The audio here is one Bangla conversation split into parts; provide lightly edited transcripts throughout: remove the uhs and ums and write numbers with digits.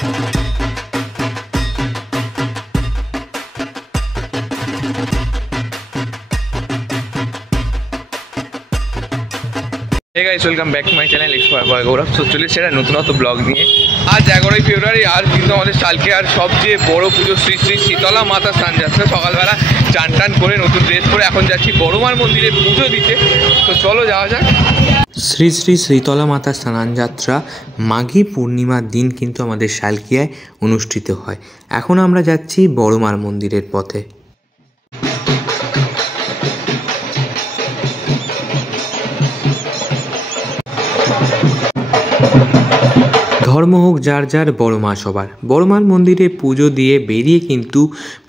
Hey guys, welcome back to my channel Explorer by Gaurav. So চলে এসেছি একটা নতুন ব্লগ নিয়ে। আজ 11ই ফেব্রুয়ারি আর কিন্তু আমাদের সালকেয়ার সবচেয়ে বড় পুজো শ্রী শ্রী শীতলা মাতা স্নান যাত্রা। সকালবেলা চান টান করে নতুন ড্রেস পরে এখন যাচ্ছি বড়মার মন্দিরে পুজো দিতে। তো চলো যাওয়া যাক। শ্রী শ্রী শীতলা মাতা স্নানযাত্রা মাঘী পূর্ণিমার দিন কিন্তু আমাদের সালকিয়ায় অনুষ্ঠিত হয়। এখন আমরা যাচ্ছি বড়মার মন্দিরের পথে। ধর্ম হোক যার যার, বড়মা সবার। বড়মার মন্দিরে পুজো দিয়ে বেরিয়ে কিন্তু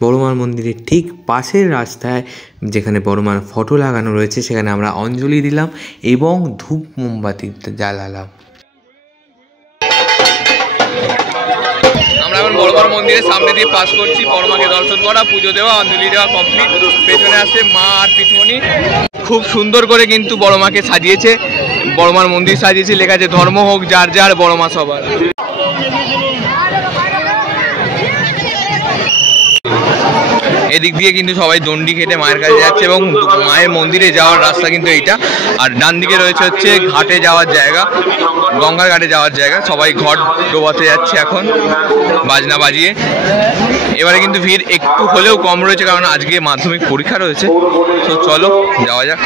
বড়মার মন্দিরের ঠিক পাশের রাস্তায় যেখানে বড়মার ফটো লাগানো রয়েছে সেখানে আমরা অঞ্জলি দিলাম এবং ধূপ মোমবাতি জ্বালালাম। আমরা এখন বড়মার মন্দিরের সামনে দিয়ে পাস করছি। বড়মাকে দর্শন করা, পুজো দেওয়া, অঞ্জলি দেওয়া কমপ্লিট। পেছনে আসছে মা আর পিসমণি। খুব সুন্দর করে কিন্তু বড়মাকে সাজিয়েছে, বড়মার মন্দির সাজিয়েছে, লেখা আছে ধর্ম হোক যার যার, বড়মা সবার। এদিক দিয়ে কিন্তু সবাই দণ্ডি খেটে মায়ের কাছে যাচ্ছে এবং মায়ের মন্দিরে যাওয়ার রাস্তা কিন্তু এইটা। আর ডান দিকে রয়েছে হচ্ছে ঘাটে যাওয়ার জায়গা, গঙ্গার ঘাটে যাওয়ার জায়গা। সবাই ঘট ডোবাতে যাচ্ছে এখন বাজনা বাজিয়ে। এবারে কিন্তু ভিড় একটু হলেও কম রয়েছে কারণ আজকে মাধ্যমিক পরীক্ষা রয়েছে। তো চলো যাওয়া যাক।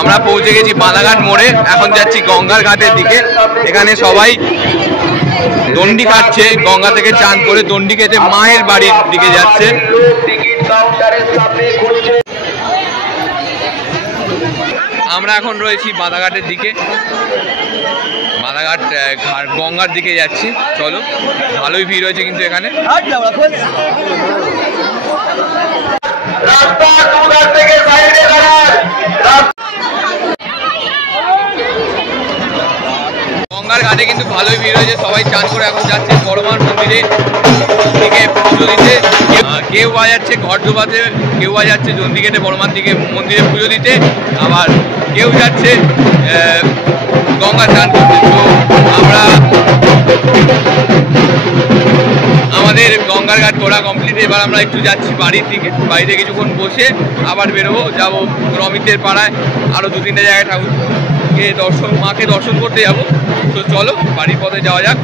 আমরা পৌঁছে গেছি বালাঘাট মোড়ে। এখন যাচ্ছি গঙ্গার ঘাটের দিকে। এখানে সবাই দণ্ডি কাটছে, গঙ্গা থেকে চান করে দণ্ডি কেটে মায়ের বাড়ির দিকে যাচ্ছে। আমরা এখন রয়েছি বালাঘাটের দিকে, বালাঘাট গঙ্গার দিকে যাচ্ছি। চলো, ভালোই ভিড় হয়েছে কিন্তু এখানে। গঙ্গার ঘাটে কিন্তু ভালোই ভিড় হয়েছে, সবাই চান করে এখন যাচ্ছে বড়মার মন্দিরে দিকে পুজো দিতে। কেউ যাচ্ছে ঘট ডোবাতে, কেউ যাচ্ছে চন্ডিকেটে বড়মার দিকে মন্দিরে পুজো দিতে, আবার কেউ যাচ্ছে গঙ্গা চান করতে। তো আমরা আমাদের গঙ্গার ঘাট ঘোরা কমপ্লিট। এবার আমরা একটু যাচ্ছি বাড়ির দিকে। বাড়িতে কিছুক্ষণ বসে আবার বেরোবো, যাবো রমিতের পাড়ায়, আরও 2-3টে জায়গায় ঠাকুরকে মাকে দর্শন করতে যাবো। তো চলো বাড়ির পথে যাওয়া যাক।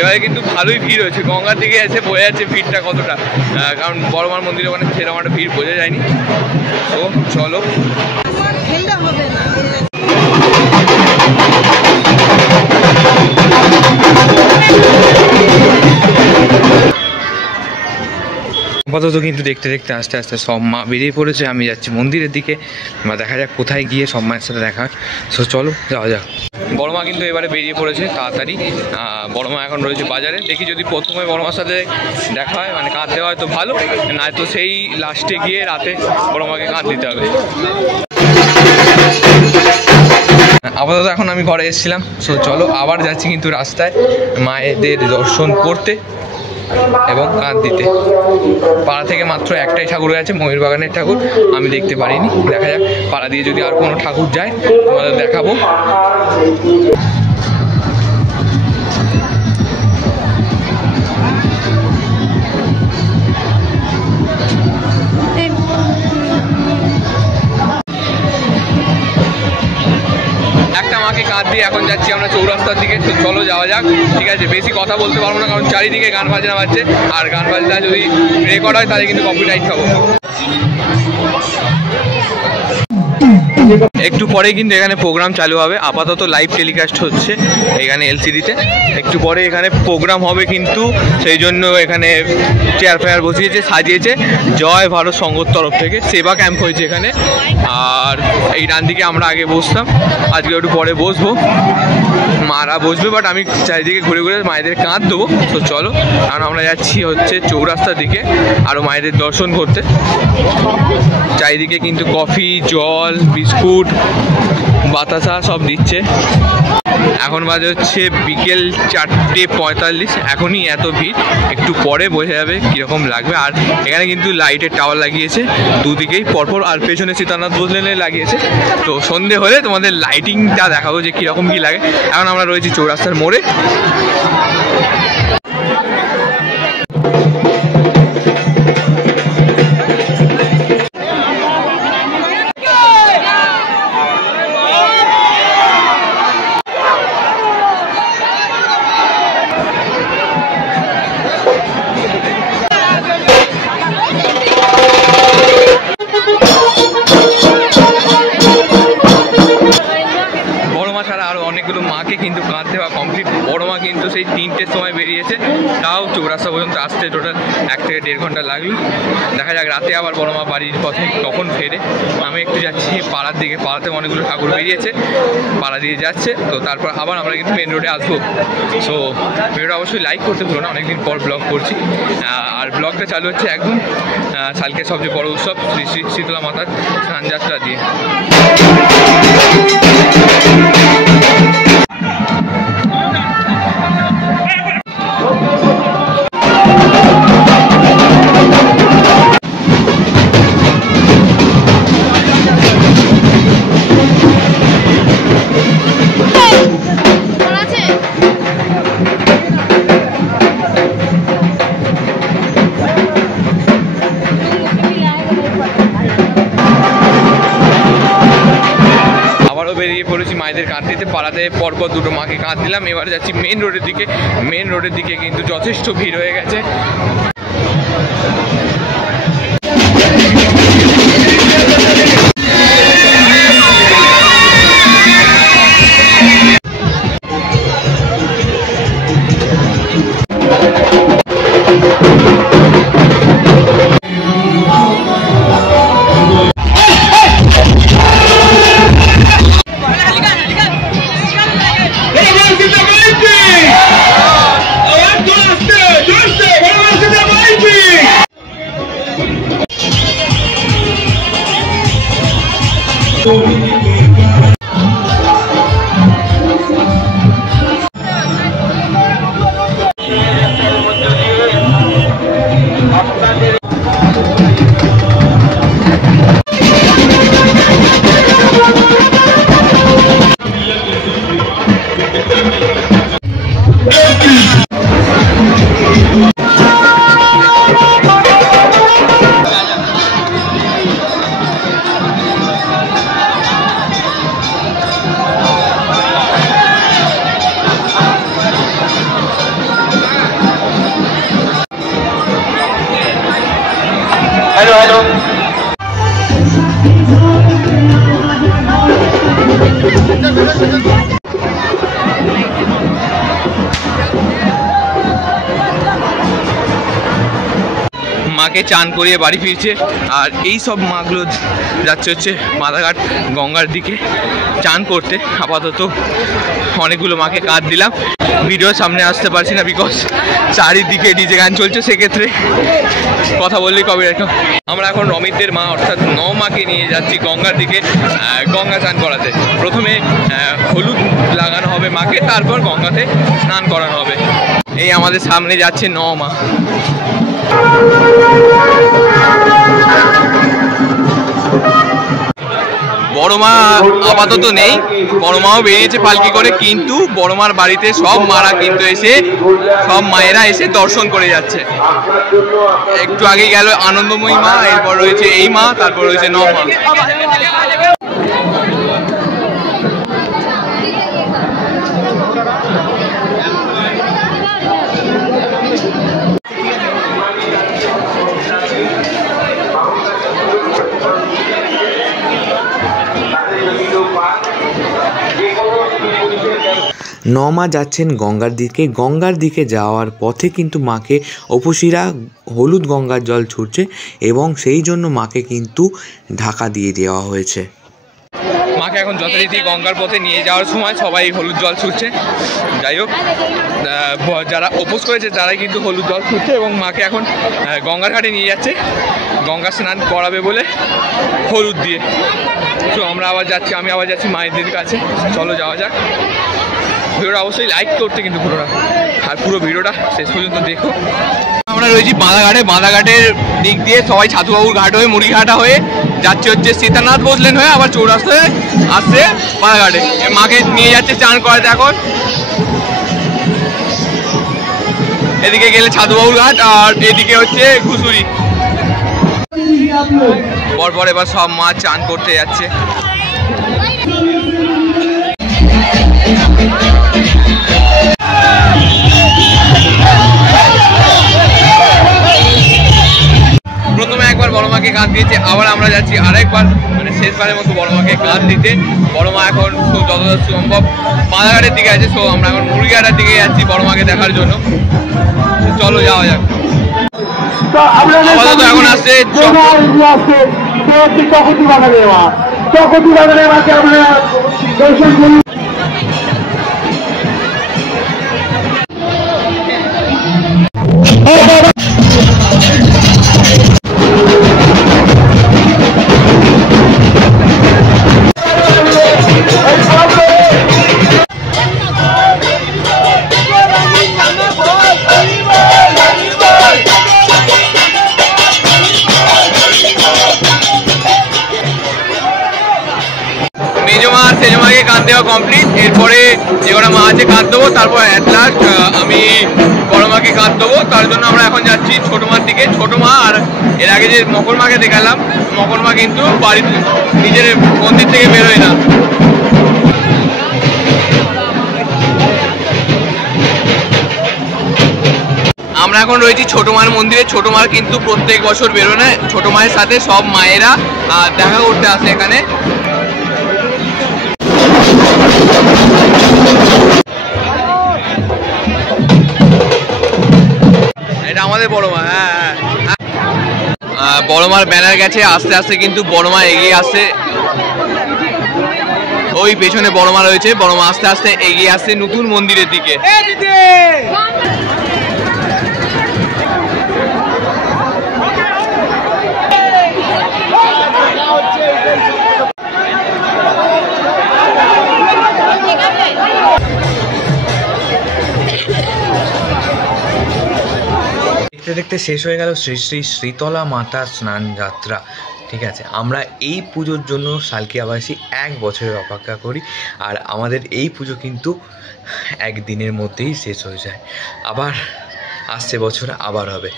এবারে কিন্তু ভালোই ভিড় হয়েছে, গঙ্গার দিকে এসে বোঝা যাচ্ছে ভিড়টা কতটা, কারণ বড়মার মন্দিরে ওখানে সেরকম একটা ভিড় বোঝা যায়নি। তো চলো। আপাতত কিন্তু দেখতে দেখতে আস্তে আস্তে সব মা বেরিয়ে পড়েছে। আমি যাচ্ছি মন্দিরের দিকে, বা দেখা যাক কোথায় গিয়ে সব মায়ের সাথে দেখা। সো চলো যাওয়া যাক। বড়মা কিন্তু এবারে বেরিয়ে পড়েছে তাড়াতাড়ি। বড়মা এখন রয়েছে বাজারে। দেখি যদি প্রথমে বড়মার সাথে দেখা হয়, মানে কাঁধ দেওয়া হয় তো ভালো, নয়তো সেই লাস্টে গিয়ে রাতে বড়মাকে কাঁধ দিতে হবে। আপাতত এখন আমি ঘরে এসেছিলাম। সো চলো আবার যাচ্ছি কিন্তু রাস্তায় মায়েদের দর্শন করতে এবং কাঁধ দিতে। পাড়া থেকে মাত্র একটাই ঠাকুর আছে, ময়ূরবাগানের ঠাকুর, আমি দেখতে পারিনি। দেখা যাক পাড়া দিয়ে যদি আর কোনো ঠাকুর যায় তোমাদের দেখাবো। মাকে কাঁধ দিয়ে এখন যাচ্ছি আমরা চৌরাস্তার দিকে। তো চলো যাওয়া যাক। ঠিক আছে, বেশি কথা বলতে পারবো না কারণ চারিদিকে গান বাজনা বাজছে, আর গান বাজনা যদি রেকর্ড হয় তাহলে কিন্তু কপিরাইট খাবো। একটু পরে কিন্তু এখানে প্রোগ্রাম চালু হবে। আপাতত লাইভ টেলিকাস্ট হচ্ছে এখানে এলসিডিতে। একটু পরে এখানে প্রোগ্রাম হবে কিন্তু, সেই জন্য এখানে চেয়ার ফেয়ার বসিয়েছে, সাজিয়েছে জয় ভারত সংঘর তরফ থেকে। সেবা ক্যাম্প হয়েছে এখানে। আর এই ডান দিকে আমরা আগে বসতাম, আজকে একটু পরে বসবো। মারা বসবে, বাট আমি চারিদিকে ঘুরে ঘুরে মায়েদের কাঁধ দেবো। তো চলো, কারণ আমরা যাচ্ছি হচ্ছে চৌরাস্তার দিকে আরও মায়েদের দর্শন করতে। চারিদিকে কিন্তু কফি, জল, বিস্কুট, বাতাসা সব দিচ্ছে। এখন বাজে হচ্ছে বিকেল 4:45। এখনই এত ভিড়, একটু পরে বোঝা যাবে কীরকম লাগবে। আর এখানে কিন্তু লাইটের টাওয়ার লাগিয়েছে দুদিকেই পরপর, আর পেছনে সীতানাথ বোস লেনে লাগিয়েছে। তো সন্ধে হলে তোমাদের লাইটিংটা দেখাবো যে কীরকম কী লাগে। এখন আমরা রয়েছি চৌরাস্তার মোড়ে। অনেকগুলো মাকে কিন্তু কাঁধ দেওয়া কমপ্লিট। বড় মা কিন্তু সেই 3টের সময় বেরিয়েছে, তাও চৌরাস্তা পর্যন্ত আসতে টোটাল 1 থেকে 1.5 ঘন্টা লাগলো। দেখা যাক রাতে আবার বড় মা বাড়ির পথে কখন ফেরে। আমি একটু যাচ্ছি পাড়ার দিকে, পাড়াতে অনেকগুলো ঠাকুর বেরিয়েছে, পাড়া দিয়ে যাচ্ছে। তো তারপর আবার আমরা কিন্তু মেন রোডে আসবো। সো ভিডিওটা অবশ্যই লাইক করতে ভুলো না, অনেকদিন পর ব্লগ করছি। আর ব্লগটা চালু হচ্ছে একদম শালকের সবচেয়ে বড় উৎসব শ্রী শ্রী শীতলা মাতার স্নানযাত্রা দিয়ে। বেরিয়ে পড়েছি মায়েদের কাঁধ দিতে। পাড়াতে পরপর 2টো মাকে কাঁধ দিলাম। এবার যাচ্ছি মেন রোডের দিকে। মেন রোডের দিকে কিন্তু যথেষ্ট ভিড় হয়ে গেছে। हेलो মাকে চান করিয়ে বাড়ি ফিরছে। আর এই সব মাগুলো যাচ্ছে হচ্ছে মাদাঘাট গঙ্গার দিকে চান করতে। আপাতত অনেকগুলো মাকে কাঁধ দিলাম। ভিডিওর সামনে আসতে পারছি না বিকজ চারিদিকে ডিজে গান চলছে, সেক্ষেত্রে কথা বললেই কবে এরকম। আমরা এখন রমিতদের মা অর্থাৎ 9 মাকে নিয়ে যাচ্ছি গঙ্গার দিকে গঙ্গা চান করাতে। প্রথমে হলুদ লাগানো হবে মাকে, তারপর গঙ্গাতে স্নান করানো হবে। এই আমাদের সামনে যাচ্ছে 9 মা। বড় মা আপাতত নেই, বড় মাও বেরিয়েছে পালকি করে, কিন্তু বড় মার বাড়িতে সব মারা কিন্তু এসে, সব মায়েরা এসে দর্শন করে যাচ্ছে। একটু আগে গেল আনন্দময়ী মা, এরপর রয়েছে এই মা, তারপর রয়েছে 9 মা। নমা যাচ্ছেন গঙ্গার দিকে। গঙ্গার দিকে যাওয়ার পথে কিন্তু মাকে অপসীরা হলুদ গঙ্গার জল ছুটছে এবং সেই জন্য মাকে কিন্তু ঢাকা দিয়ে দেওয়া হয়েছে। মাকে এখন যথারীতি গঙ্গার পথে নিয়ে যাওয়ার সময় সবাই হলুদ জল ছুটছে। যাই হোক, যারা অপোজ করেছে তারাই কিন্তু হলুদ জল ছুটছে এবং মাকে এখন গঙ্গার ঘাটে নিয়ে যাচ্ছে গঙ্গা স্নান করাবে বলে হলুদ দিয়ে। তো আমি আবার যাচ্ছি মায়েদের কাছে। চলো যাওয়া যাক। ভিডিওটা অবশ্যই লাইক করতে কিন্তু পুরোটা, আর পুরো ভিডিওটা শেষ পর্যন্ত দেখো। আমরা রয়েছি বাঁধাঘাটের দিক দিয়ে সবাই ছাতুবাবুর ঘাট হয়ে মুড়িঘাটা হয়ে যাচ্ছে হচ্ছে সীতানাথ বসলেন হয়ে আবার চৌরাস্তায় আসছে বাঁধাঘাটে। মাকে নিয়ে যাচ্ছে চান করাতে। এখন এদিকে গেলে ছাতুবাবুর ঘাট আর এদিকে হচ্ছে ঘুষুরি। পরপর এবার সব মা চান করতে যাচ্ছে। প্রথমে একবার বড় মাকে কাঁধ দিয়েছে, আবার আমরা যাচ্ছি আরেকবার, মানে শেষবারের মতো বড় মাকে কাঁধ দিতে। বড় মা এখন যতটা সম্ভব বাঁধাঘাটের দিকে আছে। সো আমরা এখন মুড়িঘাটার দিকে যাচ্ছি বড় মাকে দেখার জন্য। চলো যাওয়া যাক। আপাতত এখন আসছে চকতি বাগানে মাকে আমরা দর্শন করি। সেজমাকে কাঁদ দেওয়া কমপ্লিট। এরপরে যে কটা মা আছে কাঁদ দেবো, তারপর অ্যাট লাস্ট আমি বড় মাকে কাঁদ দেবো। তার জন্য আমরা এখন যাচ্ছি ছোট মার দিকে। ছোট মা আর এর আগে যে মকর মাকে দেখালাম, মকর মা কিন্তু বাড়িতে নিজের মন্দির থেকে বেরোয় না। আমরা এখন রয়েছি ছোট মার মন্দিরে। ছোট মার কিন্তু প্রত্যেক বছর বেরোয় না। ছোট মায়ের সাথে সব মায়েরা দেখা করতে আসে এখানে। এটা আমাদের বড় মা। বড় মার ব্যানার গেছে, আস্তে আস্তে কিন্তু বড় মা এগিয়ে আসছে। ওই পেছনে বড় মা রয়েছে। বড় মা আস্তে আস্তে এগিয়ে আসছে নতুন মন্দিরের দিকে। দেখতে দেখতে শেষ হয়ে গেল শ্রী শ্রী শীতলা মাতা স্নান যাত্রা। ঠিক আছে, আমরা এই পুজোর জন্য সালকিয়াবাসী 1 বছরের অপেক্ষা করি, আর আমাদের এই পুজো কিন্তু একদিনের মধ্যেই শেষ হয়ে যায়। আবার আসছে বছর আবার হবে।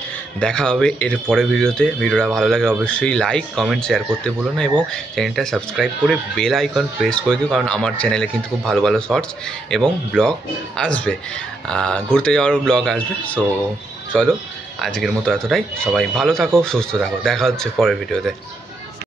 দেখা হবে এর পরের ভিডিওতে। ভিডিওটা ভালো লাগে অবশ্যই লাইক কমেন্ট শেয়ার করতে ভুলো না, এবং চ্যানেলটা সাবস্ক্রাইব করে বেল আইকন প্রেস করে দিও, কারণ আমার চ্যানেলে কিন্তু খুব ভালো ভালো শর্টস এবং ব্লগ আসবে, ঘুরতে যাওয়ারও ব্লগ আসবে। সো চলো আজকের মতো এতটাই। সবাই ভালো থাকো, সুস্থ থাকো। দেখা হচ্ছে পরের ভিডিওতে।